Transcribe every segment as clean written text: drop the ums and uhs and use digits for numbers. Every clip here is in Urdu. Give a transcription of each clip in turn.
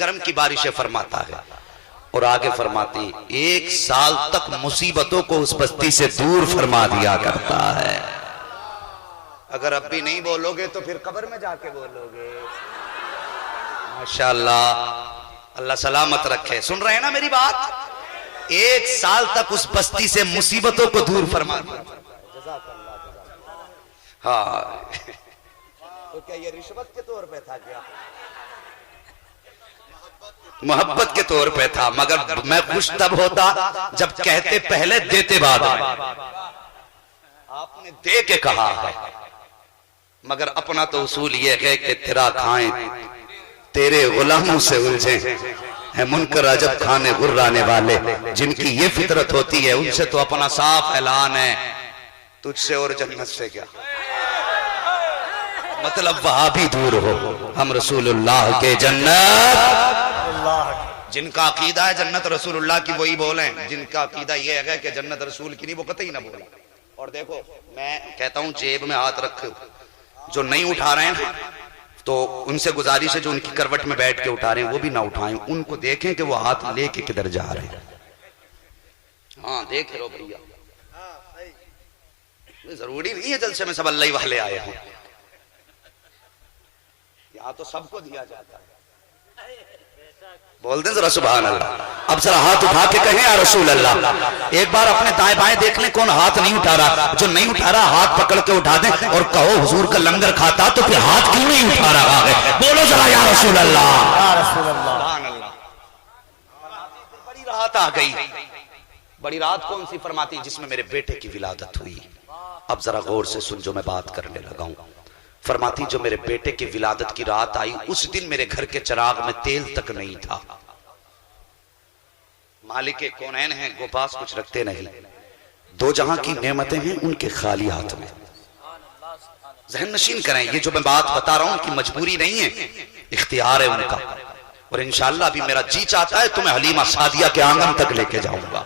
کرم کی بارشیں فرماتا ہے. اور آگے فرماتی 1 سال تک مصیبتوں کو اس بستی سے دور فرما دیا کرتا ہے. اگر اب بھی نہیں بولو گے تو پھر قبر میں جا کے بولو گے. ماشاءاللہ اللہ سلامت رکھے. سن رہے ہیں نا میری بات؟ 1 سال تک اس بستی سے مصیبتوں کو دور فرما دیا. ہاں تو کیا یہ رشوت کے طور پہ تھا کیا؟ محبت کے طور پہ تھا. مگر میں خوش تب ہوتا جب کہتے پہلے دیتے بعد. آپ نے دے کے کہا ہے. مگر اپنا تو اصول یہ ہے کہ تیرا کھائیں تیرے غلاموں سے الجھیں. ہے منکر عجب کھانے غرانے والے. جن کی یہ فطرت ہوتی ہے ان سے تو اپنا صاف اعلان ہے تجھ سے اور جنت سے کیا مطلب. وہاں بھی دور ہو ہم رسول اللہ کے جنت. جن کا عقیدہ ہے جنت رسول اللہ کی وہی بولیں. جن کا عقیدہ یہ ہے کہ جنت رسول کی نہیں وہ قطعی نہ بولیں. اور دیکھو میں کہتا ہوں جیب میں ہاتھ رکھو. جو نہیں اٹھا رہے ہیں تو ان سے گزارش ہے جو ان کی کروٹ میں بیٹھ کے اٹھا رہے ہیں وہ بھی نہ اٹھائیں. ان کو دیکھیں کہ وہ ہاتھ لے کے کدھر جا رہے ہیں. ہاں دیکھ رہو بھیا ضروری نہیں ہے جلسے میں سب اللہ والے آئے ہوں. یہاں تو سب کو دیا جاتا ہے. بول دیں ذرا سبحان اللہ. اب ذرا ہاتھ اٹھا کے کہیں یا رسول اللہ. ایک بار اپنے دائیں بائیں دیکھ لیں کون ہاتھ نہیں اٹھا رہا. جو نہیں اٹھا رہا ہاتھ پکڑ کے اٹھا دیں اور کہو حضور کا لنگر کھاتا تو پھر ہاتھ کیوں نہیں اٹھا رہا ہے. بولو ذرا یا رسول اللہ. سبحان اللہ. بڑی رات آ گئی. بڑی رات کون سی فرماتی جس میں میرے بیٹے کی ولادت ہوئی. اب ذرا غور سے سن جو میں بات کرنے لگا ہوں. فرماتی جو میرے بیٹے کی ولادت کی رات آئی اس دن میرے گھر کے چراغ میں تیل تک نہیں تھا. مالک کونین ہیں وہ پاس کچھ رکھتے نہیں. 2 جہاں کی نعمتیں ہیں ان کے خالی ہاتھ میں. ذہن نشین کریں یہ جو میں بات بتا رہا ہوں ان کی مجبوری نہیں ہے اختیار ہے ان کا. اور انشاءاللہ ابھی میرا جی چاہتا ہے تمہیں حلیمہ سعدیہ کے آنگن تک لے کے جاؤں گا.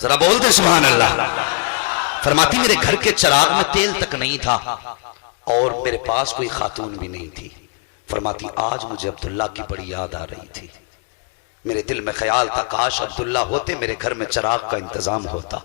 ذرا بول دیں سبحان اللہ. فرماتی میرے گھر کے چراغ میں تیل تک نہیں تھا اور میرے پاس کوئی خاتون بھی نہیں تھی. فرماتی آج مجھے عبداللہ کی بڑی یاد آ رہی تھی. میرے دل میں خیال تھا کاش عبداللہ ہوتے میرے گھر میں چراغ کا انتظام ہوتا.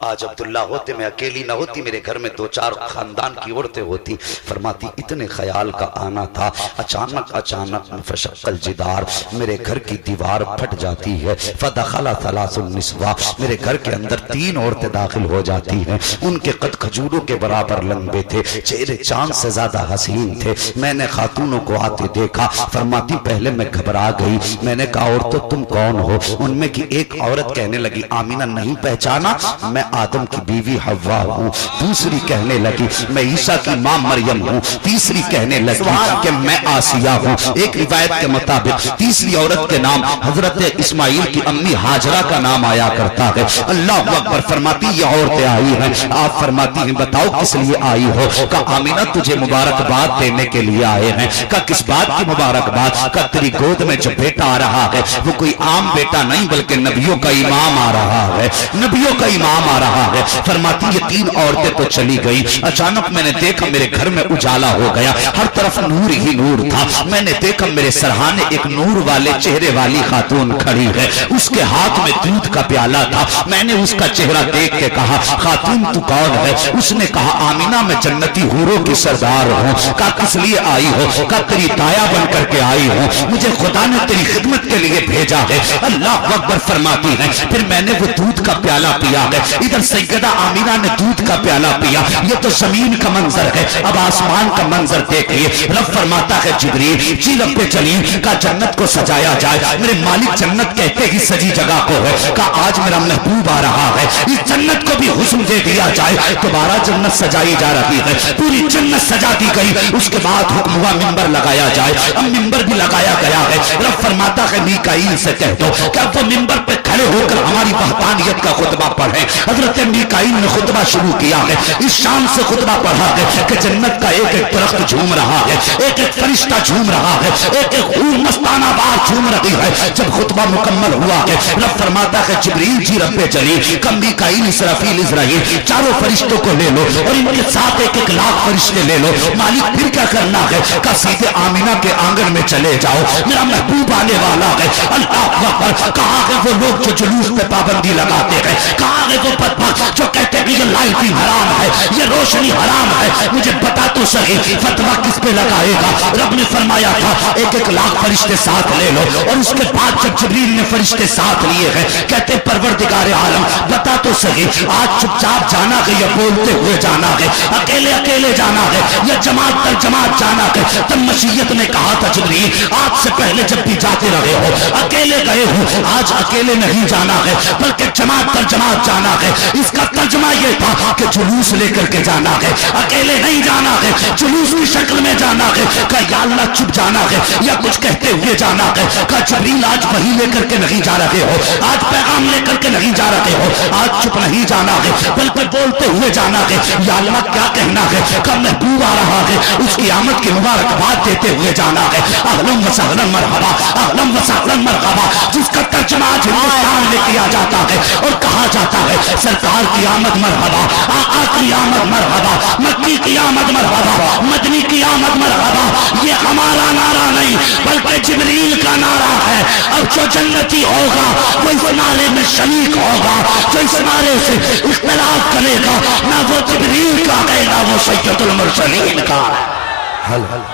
آج عبداللہ ہوتے میں اکیلی نہ ہوتی میرے گھر میں 2-4 خاندان کی عورتیں ہوتی. فرماتی اتنے خیال کا آنا تھا اچانک فشق الجدار میرے گھر کی دیوار پھٹ جاتی ہے. فدخل 3 النسوہ میرے گھر کے اندر 3 عورتیں داخل ہو جاتی ہیں. ان کے قد کھجوروں کے برابر لمبے تھے. چہرے چاند سے زیادہ حسین تھے. میں نے خاتونوں کو آتے دیکھا. فرماتی پہلے میں گھبرا گئی. میں نے کہا عورتوں تم کون ہو؟ ان میں کی ایک عورت کہنے لگی آمینہ نہیں پہچانا میں آدم کی بیوی حوا ہوں. دوسری کہنے لگی میں عیسیٰ کی ماں مریم ہوں. تیسری کہنے لگی کہ میں آسیہ ہوں. ایک روایت کے مطابق تیسری عورت کے نام حضرت اسماعیل کی امی ہاجرہ کا نام آیا کرتا ہے. اللہ اکبر. فرماتی یہ عورتیں آئی ہیں. آپ فرماتی ہیں بتاؤ کس لیے آئی ہو؟ کہا آمینہ تجھے مبارکباد دینے کے لیے آئے ہیں. کہا کس بات کی مبارکباد؟ کہا تیری گود میں جو بیٹا آ رہا ہے وہ کوئی عام بیٹا نہیں بلکہ نبیوں کا امام آ رہا ہے. نبیوں کا امام آ رہا ہے. فرماتی یہ 3 عورتیں تو چلی گئی. اچانک میں نے دیکھا میرے گھر میں اجالا ہو گیا. ہر طرف نور ہی نور تھا. میں نے دیکھا میرے سرہانے ایک نور والے چہرے والی خاتون کھڑی ہے. اس کے ہاتھ میں دودھ کا پیالہ تھا. میں نے اس کا چہرہ دیکھ کے کہا خاتون تو کون ہے؟ اس نے کہا آمینہ میں جنتی حوروں کی سردار ہوں. کہا کس لیے آئی ہو؟ کہا تیری دایا بن کر کے آئی ہوں. مجھے خدا نے تیری خدمت کے لیے بھیجا ہے. اللہ اکبر. فرماتی ہے پھر میں نے وہ دودھ کا پیالہ پیا ہے. ادھر سیدہ آمینہ نے دودھ کا پیالہ پیا. یہ تو زمین کا منظر ہے. اب آسمان کا منظر دیکھئے. رب فرماتا ہے جبریل جی رب جلیل کا جنت کو سجایا جائے. میرے مالک جنت کہتے ہی سجی جگہ کو ہے. کہا آج میرا محبوب آ رہا ہے. اس جنت کو بھی حسن دے دیا جائے. دوبارہ جنت سجائی جا رہی ہے. پوری جنت سجا دی گئی. اس کے بعد حکم ہوا ممبر لگایا جائے. اب ممبر بھی لگایا گیا ہے. رب فرماتا ہے میکائیل سے کہہ دو کہ اب وہ ممبر پہ کھڑے ہو کر ہماری وحدانیت کا خطبہ پڑھیں. حضرت میکائیل نے خطبہ شروع کیا ہے، اس شان سے خطبہ پڑھا ہے کہ جنت کا ایک ایک درخت جھوم رہا ہے، ایک ایک فرشتہ جھوم رہا ہے، ایک ایک حور مستانہ بار جھوم رہی ہے۔ جب خطبہ مکمل ہوا ہے رب فرماتا ہے جبریل جی رب جلیل، کم میکائیل اسرافیل عزرائیل چاروں فرشتوں کو لے لو اور ان کے ساتھ ایک ایک لاکھ فرشتے لے لو۔ مالک پھر کیا کرنا ہے؟ کہ سیدھے آمینہ کے آنگن میں چلے جاؤ، میرا محبوب آنے والا ہے۔ اللہ اکبر! کہاں ہے وہ لوگ جو جلوس پہ پابندی لگاتے ہیں؟ کہاں ہے وہ بدبخت جو کہتے ہیں یہ لائٹنگ حرام ہے، یہ روشنی حرام ہے؟ مجھے بتا تو صحیح فتویٰ کس پہ لگائے گا؟ رب نے فرمایا تھا ایک ایک لاکھ فرشتے ساتھ لے لو، اور اس کے بعد جب جبریل نے فرشتے ساتھ لیے ہیں کہتے پروردگار عالم بتا تو صحیح آج چپ چاپ جانا ہے یا بولتے ہوئے جانا ہے، اکیلے اکیلے جانا ہے یا جماعت در جماعت جانا ہے؟ تب مشیت نے کہا تھا جبریل آج سے پہلے جب بھی جاتے رہے ہو اکیلے گئے ہو، آج اکیلے نہیں جانا ہے بلکہ جماعت در جماعت جانا ہے۔ اس کا ترجمہ یہ تھا کہ جلوس لے کر کے جانا ہے، اکیلے نہیں جانا ہے، جلوس کی شکل میں جانا ہے۔ کہ یا اللہ چپ جانا ہے یا کچھ کہتے ہوئے جانا ہے؟ کہ جبریل آج وحی لے کر کے نہیں جا رہے ہو، آج پیغام لے کر کے نہیں جا رہے ہو، آج چپ نہیں جانا ہے بلکہ بولتے ہوئے جانا ہے۔ یا اللہ کیا کہنا ہے؟ کہ محبوب آ رہا ہے، اس کی آمد کی مبارکباد دیتے ہوئے جانا ہے۔ اہلاً و سہلاً مرحبا، اہلاً و سہلاً مرحبا، جس کا ترجمہ آج ہندوستان میں کیا جاتا ہے اور کہا جاتا ہے سرکار کی آمد مرحبا، آقا کی آمد مرحبا، مکی کی آمد مرحبا، مدنی کی آمد مرحبا۔ یہ ہمارا نعرہ نہیں بلکہ جبریل کا نعرہ ہے۔ اب جو جنتی ہوگا وہ اس نعرے میں شریک ہوگا، جو اس نعرے سے اختلاف کرے گا نہ وہ جبریل کا ہے نہ وہ سید المرسلین کا ہے۔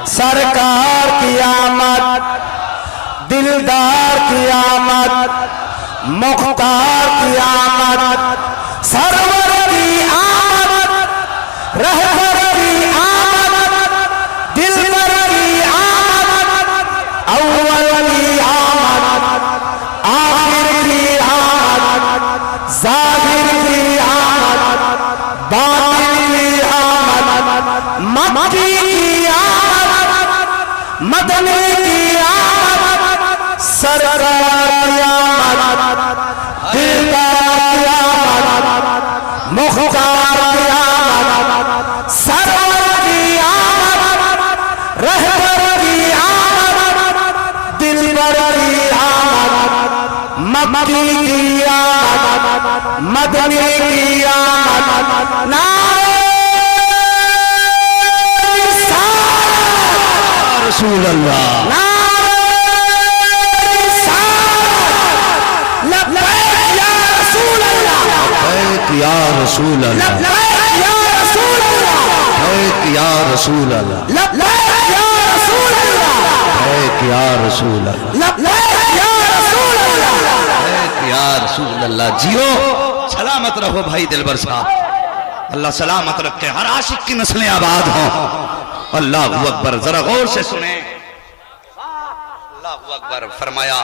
سرکار کی آمد، دلدار کی آمد، مختار کی آمد، سرور کی آمد، رہبر کی آمد، دلبر کی آمد، اول کی آمد، آخر کی آمد، ظاہر کی آمد، باطن کی آمد، مکی کی آمد، مدنی کی آمد، سرکار کی آمد، دلدار کی آمد، مختار کی آمد، سرور کی آمد، رہبر کی آمد، دلبر کی آمد، مکی کی آمد، مدنی کی آمد، نعرہ رسول اللہ، لبیک یا رسول اللہ، لبیک یا رسول اللہ، لبیک یا رسول اللہ، لبیک یا رسول اللہ، لبیک یا رسول اللہ، لبیک یا رسول اللہ، لبیک یا رسول اللہ، لبیک یا رسول اللہ۔ جیو سلامت رہو بھائی دلبر صاحب، اللہ سلامت رکھے، ہر عاشق کی نسلیں آباد ہوں۔ اللہ اکبر، ذرا غور سے سنیں۔ اللہ اکبر، فرمایا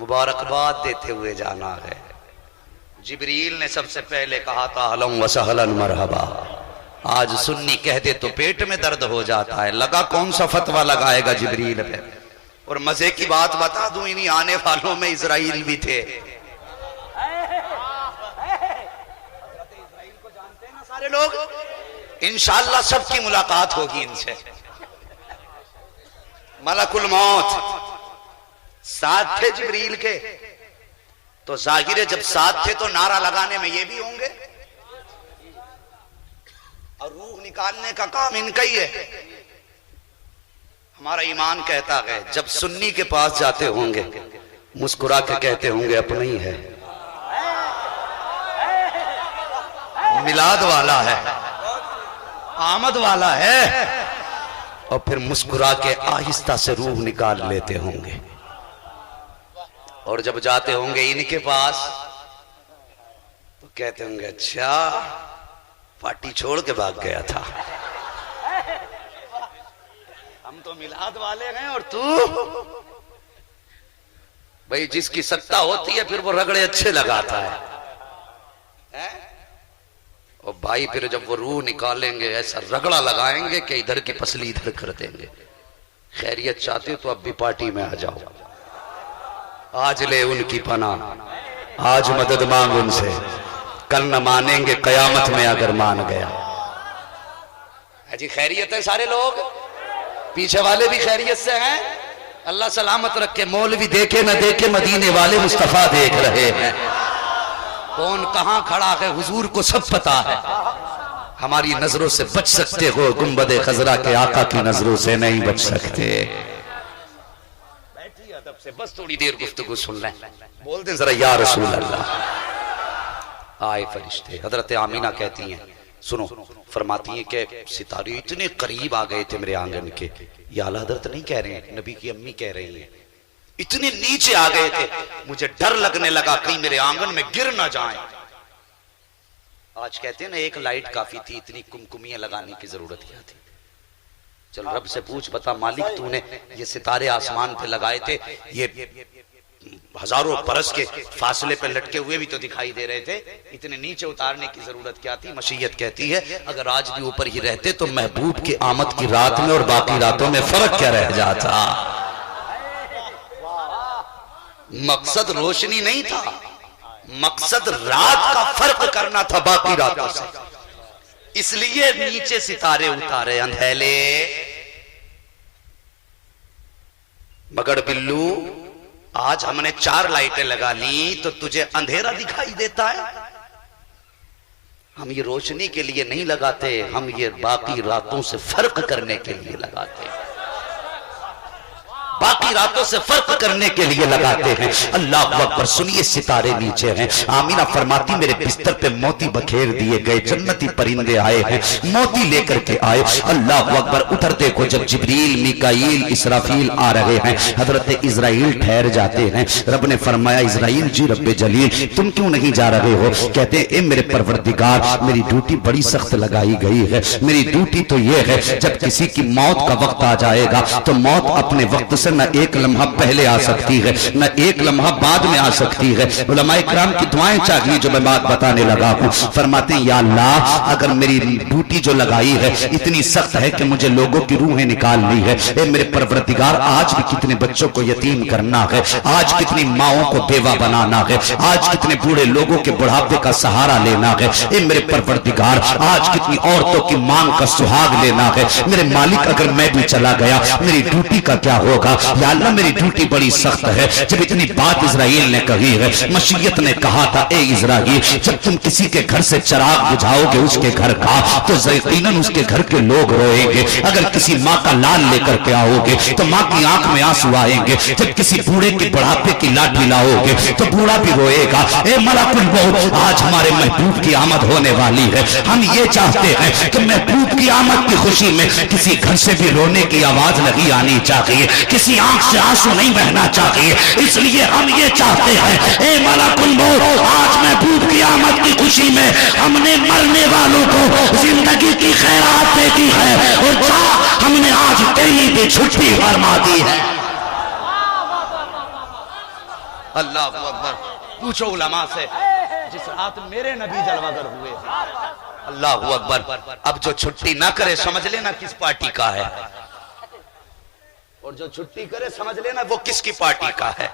مبارکباد دیتے ہوئے جانا ہے۔ جبریل نے سب سے پہلے کہا تھا اہلاً و سہلاً مرحبا۔ آج سنی کہہ دے تو پیٹ میں درد ہو جاتا ہے، لگا کون سا فتویٰ لگائے گا جبریل پہ۔ اور مزے کی بات بتا دوں، انہی آنے والوں میں اسرائیل بھی تھے۔ سارے لوگ انشاءاللہ سب کی ملاقات ہوگی ان سے۔ ملک الموت ساتھ تھے جبریل کے، تو ظاہر ہے جب ساتھ تھے تو نعرہ لگانے میں یہ بھی ہوں گے، اور روح نکالنے کا کام ان کا ہی ہے۔ ہمارا ایمان کہتا ہے جب سنی کے پاس جاتے ہوں گے مسکرا کے کہتے ہوں گے اپنا ہی ہے، میلاد والا ہے، آمد والا ہے، اور پھر مسکرا کے آہستہ سے روح نکال لیتے ہوں گے۔ اور جب جاتے ہوں گے ان کے پاس تو کہتے ہوں گے اچھا پارٹی چھوڑ کے بھاگ گیا تھا، ہم تو میلاد والے ہیں اور تو بھئی جس کی سکتا ہوتی ہے پھر وہ رگڑے اچھے لگاتا ہے۔ اور بھائی پھر جب وہ روح نکالیں گے ایسا رگڑا لگائیں گے کہ ادھر کی پسلی ادھر کر دیں گے۔ خیریت چاہتے ہو تو اب بھی پارٹی میں آ جاؤ، آج لے ان کی پناہ، آج مدد مانگ ان سے، کل نہ مانیں گے قیامت میں اگر مان گیا. جی خیریت ہے سارے لوگ؟ پیچھے والے بھی خیریت سے ہیں؟ اللہ سلامت رکھے. مولوی دیکھے نہ دیکھے مدینے والے مصطفیٰ دیکھ رہے ہیں. کون کہاں کھڑا ہے حضور کو سب پتا ہے. ہماری نظروں سے بچ سکتے ہو، گنبد خضرا کے آقا کی نظروں سے نہیں بچ سکتے. بیٹھیے ادب سے، بس تھوڑی دیر گفتگو سن لیں. بول دیں ذرا یا رسول اللہ. آئے فرشتے. حضرت آمینہ کہتی ہیں سنو، فرماتی ہیں کہ ستارے اتنے قریب آ گئے تھے میرے آنگن کے. یا اعلیٰ حضرت نہیں کہہ رہے ہیں، نبی کی امی کہہ رہی ہیں. اتنے نیچے آ گئے تھے مجھے ڈر لگنے لگا کہیں میرے آنگن میں گر نہ جائیں. آج کہتے ہیں نا ایک لائٹ کافی تھی، اتنی کمکمیاں لگانے کی ضرورت کیا تھی. چل رب سے پوچھ بتا مالک تو نے یہ ستارے آسمان پہ لگائے تھے، یہ ہزاروں برس کے فاصلے پہ لٹکے ہوئے بھی تو دکھائی دے رہے تھے، اتنے نیچے اتارنے کی ضرورت کیا تھی؟ مشیت کہتی ہے اگر آج بھی اوپر ہی رہتے تو محبوب کی آمد کی رات میں اور باقی راتوں میں فرق کیا رہ جاتا. مقصد روشنی نہیں تھا، مقصد رات کا فرق کرنا تھا باقی راتوں سے. اس لیے نیچے ستارے اتارے. اندھیلے مگر بلو آج ہم نے 4 لائٹیں لگا لی تو تجھے اندھیرا دکھائی دیتا ہے. ہم یہ روشنی کے لیے نہیں لگاتے، ہم یہ باقی راتوں سے فرق کرنے کے لیے لگاتے ہیں. باقی راتوں سے فرق کرنے کے لیے لگاتے ہیں. اللہ اکبر. سنیے ستارے نیچے ہیں. آمینہ فرماتی میرے بستر پہ موتی بکھیر دیے گئے، جنتی پرندے آئے ہیں موتی لے کر کے آئے. اللہ اکبر. ادھر دیکھو جب جبریل میکائیل اسرافیل آ رہے ہیں، حضرت اسرائیل ٹھہر جاتے ہیں. رب نے فرمایا اسرائیل جی رب جلیل تم کیوں نہیں جا رہے ہو؟ کہتے ہیں اے میرے پروردگار میری ڈیوٹی بڑی سخت لگائی گئی ہے. میری ڈیوٹی تو یہ ہے جب کسی کی موت کا وقت آ جائے گا تو موت اپنے وقت سے نہ ایک لمحہ پہلے آ سکتی ہے نہ ایک لمحہ بعد میں آ سکتی ہے. علماء کرام کی دعائیں چاہیے جو میں بات بتانے لگا ہوں. فرماتے ہیں یا اللہ اگر میری ڈیوٹی جو لگائی ہے اتنی سخت ہے کہ مجھے لوگوں کی روحیں نکالنی ہے، اے میرے پروردگار آج بھی کتنے بچوں کو یتیم کرنا ہے، آج کتنی ماؤں کو بیوہ بنانا ہے، آج کتنے بوڑھے لوگوں کے بڑھاپے کا سہارا لینا ہے. اے میرے پروردگار آج کتنی عورتوں کی مانگ کا سہاگ لینا ہے. میرے مالک اگر میں بھی چلا گیا میری ڈیوٹی کا کیا ہوگا؟ یا اللہ میری ڈیوٹی بڑی سخت ہے. جب اتنی بات اسرائیل نے کہی ہے، مشیت نے کہا تھا اے اسرائیل جب تم کسی کے گھر سے چراغ بجھاؤ گے اس کے گھر کا تو یقیناً اس کے گھر کے لوگ روئیں گے. اگر کسی ماں کا لال لے کر کے آؤ گے تو ماں کی آنکھ میں آنسو آئیں گے. جب کسی بوڑھے کی بڑھاپے کی لاٹھی لاؤ گے تو بوڑھا بھی روئے گا. اے ملک الموت آج ہمارے محبوب کی آمد ہونے والی ہے. ہم یہ چاہتے ہیں کہ محبوب کی آمد کی خوشی میں کسی گھر سے بھی رونے کی آواز نہیں آنی چاہیے، کسی آنکھ سے آنسو نہیں بہنا چاہیے. اس لیے ہم یہ چاہتے ہیں اے ملک الموت آج محبوب کی آمد کی خوشی میں ہم نے مرنے والوں کو زندگی کی خیرات دے دی ہے اور ہم نے آج تیری بھی چھٹی فرما دی ہے. اللہ اکبر. پوچھو علماء سے جس رات میرے نبی جلوہ گر ہوئے. اللہ اکبر. اب جو چھٹی نہ کرے سمجھ لینا کس پارٹی کا ہے، اور جو چھٹی کرے سمجھ لینا وہ کس کی پارٹی کا ہے.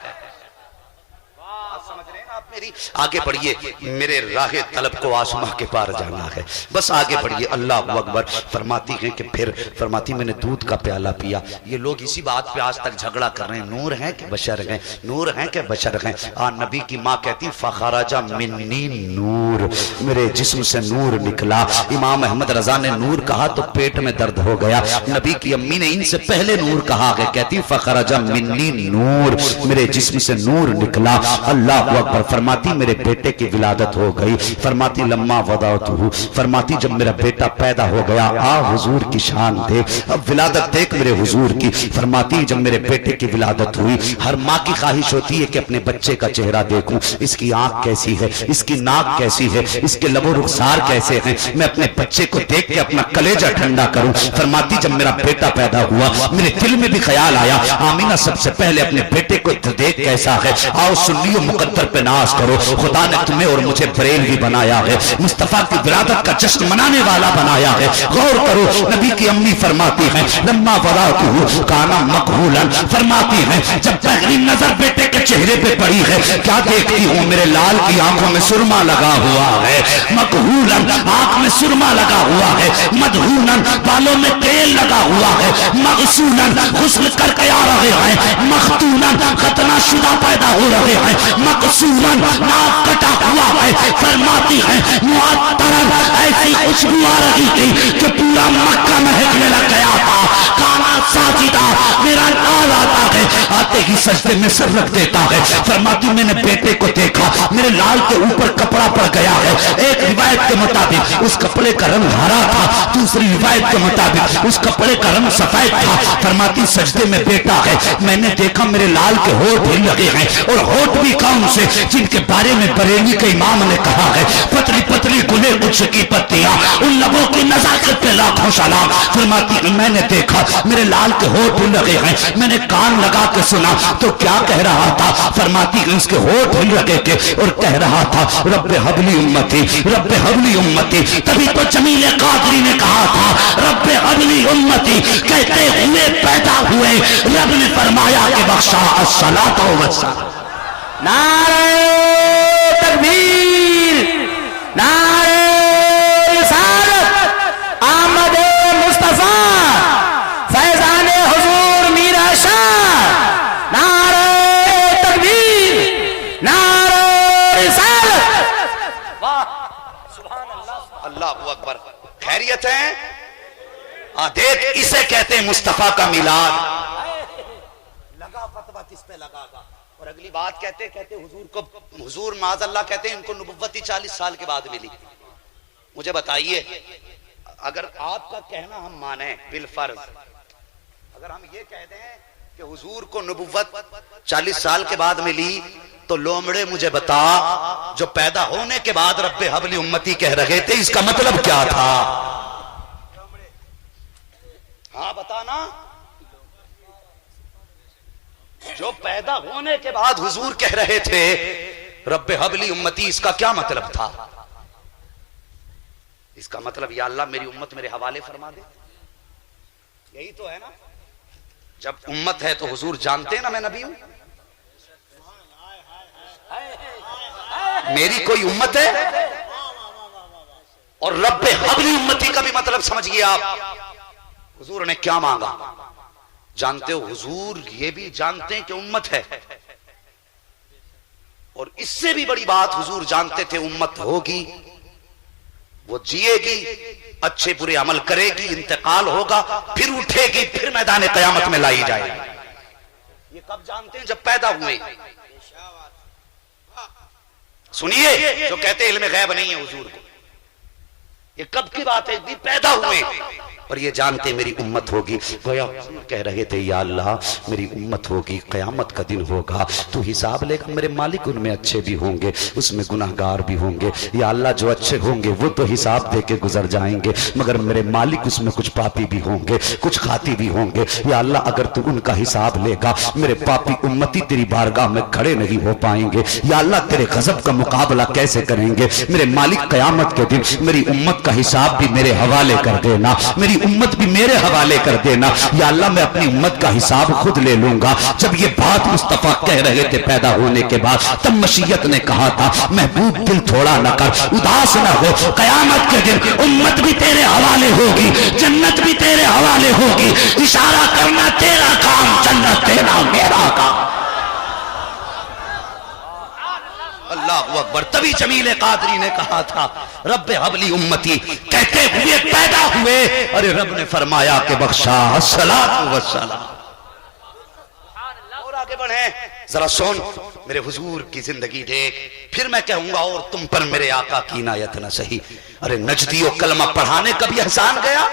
سمجھ لینا آپ میری. آگے بڑھئے. میرے راہ طلب کو آسماں کے پار جانا ہے. بس آگے بڑھئے. اللہ اکبر. فرماتی ہیں کہ پھر فرماتی میں نے دودھ کا پیالہ پیا. یہ لوگ اسی بات پہ آج تک جھگڑا کر رہے ہیں نور ہیں کہ بشر ہیں، نور ہیں کہ بشر ہیں. نبی کی ماں کہتی فخرج منی نور، میرے جسم سے نور نکلا. امام احمد رضا نے نور کہا تو پیٹ میں درد ہو گیا. نبی کی امی نے ان سے پہلے نور کہا ہے، کہتی فخرج منی نور، میرے جسم سے نور نکلا. اللہ اکبر. فرماتی میرے بیٹے کی ولادت ہو گئی. فرماتی لما وضعتہ، فرماتی جب میرا بیٹا پیدا ہو گیا آ حضور کی شان دیکھ، اب ولادت دیکھ میرے حضور کی. فرماتی جب میرے بیٹے کی ولادت ہوئی ہر ماں کی خواہش ہوتی ہے کہ اپنے بچے کا چہرہ دیکھوں، اس کی آنکھ کیسی ہے، اس کی ناک کیسی ہے، اس کے لب و رخسار کیسے ہیں، میں اپنے بچے کو دیکھ کے اپنا کلیجہ ٹھنڈا کروں. فرماتی جب میرا بیٹا پیدا ہوا میرے دل میں بھی خیال آیا آمینہ سب سے پہلے اپنے بیٹے کو دیکھ کیسا ہے. آؤ سنیو مقدر پہ ناز لحاظ کرو. خدا نے تمہیں اور مجھے بریلوی بنایا ہے, مصطفیٰ کی ولادت کا جشن منانے والا بنایا ہے. غور کرو, نبی کی امی فرماتی ہیں لما وضعتہ کان مکحولا, فرماتی ہیں جب پہلی نظر بیٹے کے چہرے پہ پڑی ہے کیا دیکھتی ہوں, میرے لال کی آنکھوں میں سرما لگا ہوا ہے, مکحولا آنکھ میں سرما لگا ہوا ہے, مدہونا بالوں میں تیل لگا ہوا ہے, مغسولا غسل کر کے آ رہے ہیں, مختونا ختنہ شدہ پیدا ہو رہے ہیں, مقصورا ناک کٹا ہوا ہے. فرماتی ہیں معطرن ایسی خوشبو آ رہی تھی کہ پورا مکہ مہکنے لگ گیا تھا. کانا ساجدہ, میرا لال آتا ہے, آتے ہی سجدے میں سر رکھ دیتا ہے. فرماتی میں نے بیٹے کو دیکھا, میرے لال کے اوپر کپڑا پڑ گیا ہے. ایک روایت کے مطابق اس کپڑے کا رنگ ہرا تھا, دوسری روایت کے مطابق اس کپڑے کا رنگ سفید تھا. فرماتی سجدے میں بیٹا ہے, میں نے دیکھا میرے لال کے ہونٹ ہل لگے ہیں, اور ہونٹ بھی کون سے, جن کے بارے میں بریلی کے امام نے کہا ہے پتلی پتلی گلے کچھ کی پتیاں, ان لبوں کی نزاکت پہ لاکھوں سلام. فرماتی میں نے دیکھا میرے لال کے ہونٹ ہل لگے ہیں, میں نے کان لگا کے سنا تو کیا کہہ رہا تھا. فرماتی اس کے ہونٹ ہل لگے تھے اور کہہ رہا تھا رب حبلی امتی, رب حبلی امتی. تبھی تو جمیل قادری نے کہا تھا رب حبلی امتی, کہتے ہوئے پیدا ہوئے. رب نے فرمایا کہ بخشا الصلاۃ والسلام. نعرہ تکبیر, نعرہ رسالت, آمد مصطفیٰ, فیضان حضور میرا شاہ. نعرہ تکبیر, نعرہ رسالت. اللہ اکبر. خیریت ہے؟ دیکھ اسے کہتے ہیں مصطفیٰ کا میلاد. لگا فتوہ کس پہ لگا گا. اور اگلی بات کہتے کہتے حضور کو, حضور معاذ اللہ کہتے ہیں ان کو نبوتی 40 سال کے بعد ملی. مجھے بتائیے اگر آپ کا کہنا ہم مانیں بالفرض, اگر ہم یہ کہہ دیں کہ حضور کو نبوت 40 سال کے بعد ملی, تو لومڑے مجھے بتا جو پیدا ہونے کے بعد رب حبلی امتی کہہ رہے تھے اس کا مطلب کیا تھا؟ ہاں بتانا. جو پیدا ہونے کے بعد حضور کہہ رہے تھے رب حبلی امتی, اس کا کیا مطلب تھا؟ اس کا مطلب یا اللہ میری امت میرے حوالے فرما دے. یہی تو ہے نا. جب امت ہے تو حضور جانتے ہیں نا میں نبی ہوں, میری کوئی امت ہے. اور رب حبلی امتی کا بھی مطلب سمجھئے آپ. حضور نے کیا مانگا جانتے ہو؟ حضور یہ بھی جانتے ہیں کہ امت ہے, اور اس سے بھی بڑی بات حضور جانتے تھے امت ہوگی, وہ جیے گی, اچھے برے عمل کرے گی, انتقال ہوگا, پھر اٹھے گی, پھر میدان قیامت میں لائی جائے گی. یہ کب جانتے ہیں؟ جب پیدا ہوئے. سنیے جو کہتے علم غیب نہیں ہے حضور کو, یہ کب کی بات ہے؟ بھی پیدا ہوئے اور یہ جانتے میری امت ہوگی. گویا کہہ رہے تھے یا اللہ میری امت ہوگی, قیامت کا دن ہوگا, تو حساب لے گا. میرے مالک ان میں اچھے بھی ہوں گے, اس میں گناہگار بھی ہوں گے. یا اللہ جو اچھے ہوں گے وہ تو حساب دے کے گزر جائیں گے, مگر میرے مالک اس میں کچھ پاپی بھی ہوں گے, کچھ خاطی بھی ہوں گے. یا اللہ اگر تو ان کا حساب لے گا میرے پاپی امتی تیری بارگاہ میں کھڑے نہیں ہو پائیں گے. یا اللہ تیرے غضب کا مقابلہ کیسے کریں گے؟ میرے مالک قیامت کے دن میری امت کا حساب بھی میرے حوالے کر دینا, میری امت بھی میرے حوالے کر دینا. یا اللہ میں اپنی امت کا حساب خود لے لوں گا. جب یہ بات مصطفیٰ کہہ رہے تھے پیدا ہونے کے بعد, تب مشیت نے کہا تھا محبوب دل تھوڑا نہ کر, اداس نہ ہو, قیامت کے دن امت بھی تیرے حوالے ہوگی, جنت بھی تیرے حوالے ہوگی. اشارہ کرنا تیرا کام, جنت تیرا میرا کام. اللہ اکبر. تبھی جمیل قادری نے کہا تھا رب حبلی امتی, کہتے ہوئے پیدا ہوئے. ارے رب نے فرمایا کہ بخشا الصلاۃ والسلام. اور آگے بڑھیں, ذرا سن میرے حضور کی زندگی دیکھ, پھر میں کہوں گا اور تم پر میرے آقا کی عنایت نہ سہی. ارے نجدیوں کلمہ پڑھانے کا بھی احسان گیا.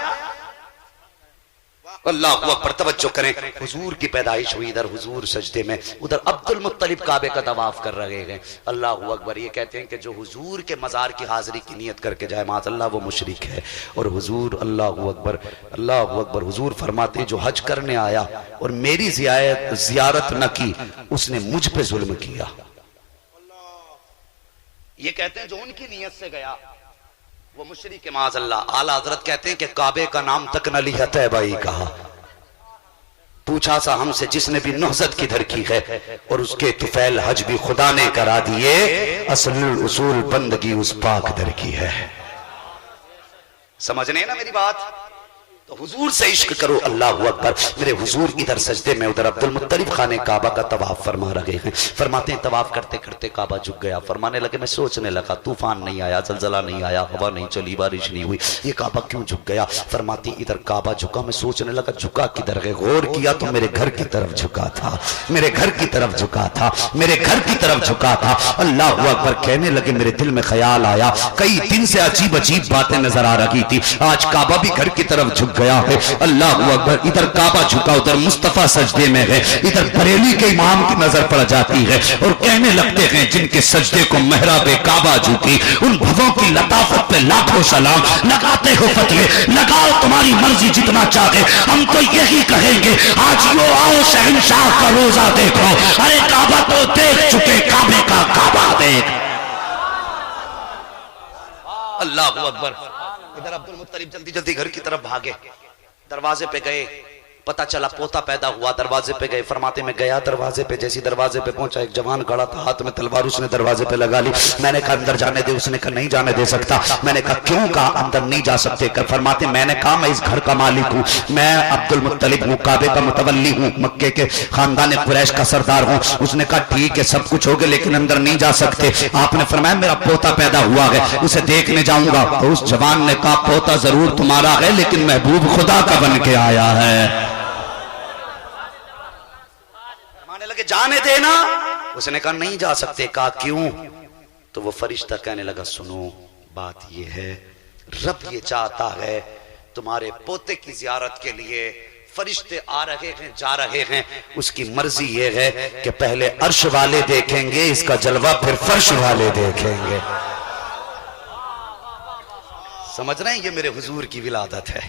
اللہ اکبر. توجہ کریں, حضور کی پیدائش ہوئی, ادھر حضور سجدے میں, ادھر عبد المطلب کعبے کا طواف کر رہے ہیں. اللہ اکبر. یہ کہتے ہیں کہ جو حضور کے مزار کی حاضری کی نیت کر کے جائے معاذ اللہ وہ مشرک ہے. اور حضور اللہ اکبر, اللہ اکبر, حضور فرماتے ہیں جو حج کرنے آیا اور میری زیارت نہ کی اس نے مجھ پہ ظلم کیا. یہ کہتے ہیں جو ان کی نیت سے گیا وہ مشرک معاذ اللہ. اعلیٰ حضرت کہتے ہیں کہ کعبے کا نام تک نہ لیا طیبہ ہی کہا. پوچھا سا ہم سے جس نے بھی نہضت کدھر کی ہے اور اس کے طفیل حج بھی خدا نے کرا دیے, اصل اصول بندگی اس پاک در کی ہے. سمجھنے نا میری بات؟ تو حضور سے عشق کرو. اللہ اکبر. میرے حضور ادھر سجدے میں, ادھر عبد المطلب خانے کعبہ کا طواف فرما رہے ہیں. فرماتے ہیں طواف کرتے کرتے کعبہ جھک گیا. فرمانے لگے میں سوچنے لگا طوفان نہیں آیا, زلزلہ نہیں آیا, ہوا نہیں چلی, بارش نہیں ہوئی, یہ کعبہ کیوں جھک گیا؟ فرماتی ادھر کعبہ جھکا, میں سوچنے لگا جھکا کدھر ہے. غور کیا تو میرے گھر کی طرف جھکا تھا, میرے گھر کی طرف جھکا تھا, میرے گھر کی طرف جھکا تھا. اللہ اکبر. کہنے لگے میرے دل میں خیال آیا, کئی دن سے عجیب عجیب باتیں نظر آ رہی تھی, آج کعبہ بھی گھر کی طرف جھک گیا ہے. اللہ اکبر. ادھر کعبہ جھکا, ادھر مصطفیٰ سجدے میں ہے, ادھر بریلی کے امام کی نظر پڑ جاتی ہے اور کہنے لگتے ہیں جن کے سجدے کو محراب کعبہ جھکی ان بھووں کی لطافت پہ لاکھوں سلام. لگاتے ہو فتوے, لگاؤ تمہاری مرضی جتنا چاہے, ہم تو یہی کہیں گے آج یو آؤ شہنشاہ کا روزہ دیکھو. ارے کعبہ تو دیکھ چکے, کعبے کا کعبہ دیکھ. اللہ اکبر. ادھر عبد المطلب جلدی جلدی گھر کی طرف بھاگے, دروازے پہ گئے, پتہ چلا پوتا پیدا ہوا. دروازے پہ گئے. فرماتے میں گیا دروازے پہ, جیسی دروازے پہ پہنچا ایک جوان کھڑا تھا, ہاتھ میں تلوار, اس نے دروازے پہ لگا لی. میں نے کہا اندر جانے دے. اس نے کہا نہیں جانے دے سکتا. میں نے کہا کیوں؟ کہا اندر نہیں جا سکتے. فرماتے میں نے کہا میں اس گھر کا مالک ہوں, میں عبد المطلب ہوں, کعبے کا متولی ہوں, مکے کے خاندان قریش کا سردار ہوں. اس نے کہا ٹھیک ہے سب کچھ ہوگا لیکن اندر نہیں جا سکتے. آپ نے فرمایا میرا پوتا پیدا ہوا ہے, اسے دیکھنے جاؤں گا. تو اس جوان نے کہا پوتا ضرور تمہارا ہے لیکن محبوب خدا کا بن کے آیا ہے. لگے جانے دینا. اس نے کہا نہیں جا سکتے. کہا کیوں؟ تو وہ فرشتہ کہنے لگا سنو بات یہ ہے, رب یہ چاہتا ہے تمہارے پوتے کی زیارت کے لیے فرشتے آ رہے ہیں جا رہے ہیں, اس کی مرضی یہ ہے کہ پہلے عرش والے دیکھیں گے اس کا جلوہ, پھر فرش والے دیکھیں گے. سمجھ رہے ہیں؟ یہ میرے حضور کی ولادت ہے,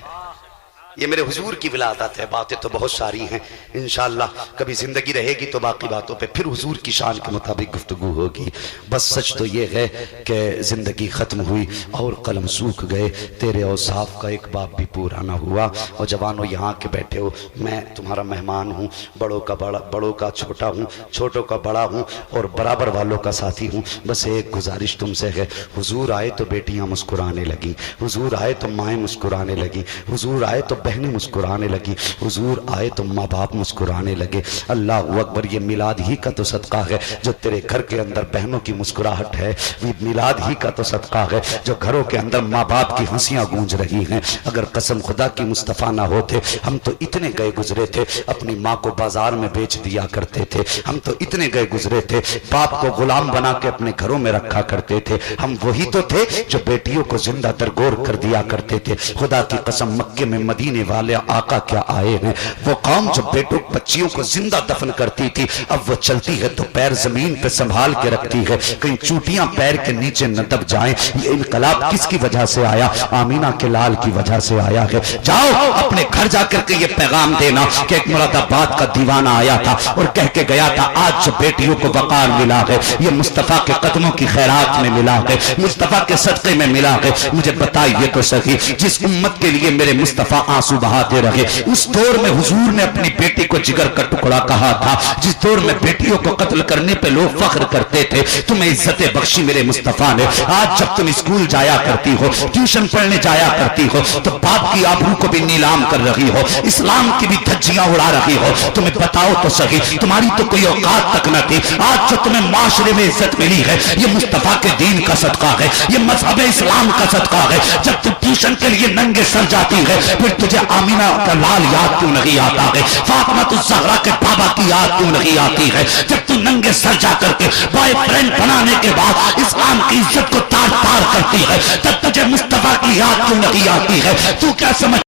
یہ میرے حضور کی ولادت ہے. باتیں تو بہت ساری ہیں, انشاءاللہ کبھی زندگی رہے گی تو باقی باتوں پہ پھر حضور کی شان کے مطابق گفتگو ہوگی. بس سچ تو یہ ہے کہ زندگی ختم ہوئی اور قلم سوکھ گئے, تیرے اوصاف کا ایک باب بھی پورا نہ ہوا. اور جوانوں یہاں کے بیٹھے ہو, میں تمہارا مہمان ہوں, بڑوں کا بڑا, بڑوں کا چھوٹا ہوں, چھوٹوں کا بڑا ہوں اور برابر والوں کا ساتھی ہوں. بس ایک گزارش تم سے ہے, حضور آئے تو بیٹیاں مسکرانے لگیں, حضور آئے تو مائیں مسکرانے لگیں, حضور آئے تو بہنیں مسکرانے لگی, حضور آئے تو ماں باپ مسکرانے لگے. اللہ اکبر. یہ میلاد ہی کا تو صدقہ ہے جو تیرے گھر کے اندر بہنوں کی مسکراہٹ ہے, یہ میلاد ہی کا تو صدقہ ہے جو گھروں کے اندر ماں باپ کی ہنسیاں گونج رہی ہیں. اگر قسم خدا کی مصطفیٰ نہ ہوتے ہم تو اتنے گئے گزرے تھے, اپنی ماں کو بازار میں بیچ دیا کرتے تھے, ہم تو اتنے گئے گزرے تھے, باپ کو غلام بنا کے اپنے گھروں میں رکھا کرتے تھے. ہم وہی تو تھے جو بیٹیوں کو زندہ درگور کر دیا کرتے تھے. خدا کی قسم مکے میں مدینے والے آقا کیا آئے ہیں, وہ قوم جو بیٹوں بچیوں کو زندہ دفن کرتی تھی اب وہ چلتی ہے تو پیر زمین پہ سنبھال کے رکھتی ہے, کہیں چوٹیاں پیر کے نیچے نہ دب جائیں. یہ انقلاب کس کی وجہ سے آیا؟ آمینہ کے لال کی وجہ سے آیا ہے. جاؤ اپنے گھر جا کر کے یہ پیغام دینا کہ ایک مراد آباد کا دیوانہ آیا تھا اور کہہ کے گیا تھا آج جو بیٹیوں کو وقار ملا ہے یہ مصطفیٰ کے قدموں کی خیرات میں ملا ہے, مصطفیٰ کے صدقے میں ملا ہے. مجھے بتائیے تو صحیح, جس امت کے لیے میرے مصطفیٰ آنسو بہاتے رہے, اس دور میں حضور نے اپنی بیٹی کو جگر کا ٹکڑا کہا تھا, جس دور میں بیٹیوں کو قتل کرنے پہ لوگ فخر کرتے تھے, تمہیں عزت بخشی میرے مصطفیٰ نے. آج جب تم اسکول جایا کرتی ہو, ٹیوشن پڑھنے جایا کرتی ہو تو باپ کی آبرو کو بھی نیلام کر رہی ہو, اسلام کی بھی دھجیاں اڑا رہی ہو. تمہیں بتاؤ تو صحیح, تمہاری تو کوئی اوقات تک نہ تھی, آج جو تمہیں معاشرے میں عزت ملی ہے یہ مصطفیٰ کے دین کا صدقہ ہے, یہ مذہب اسلام کا صدقہ ہے. جب تم ٹیوشن کے لیے ننگے سر جاتی ہے پھر تجھے آمینہ کا لال یاد کیوں نہیں آتا ہے, فاطمہ الزہرا کے بابا کی یاد کیوں نہیں آتی ہے؟ جب تم ننگے سر جا کر کے بوائے فرینڈ بنانے کے بعد اسلام کی عزت کو تار تار کرتی ہے تب تجھے مصطفیٰ کی یاد کیوں نہیں آتی ہے؟ تو کیا سمجھ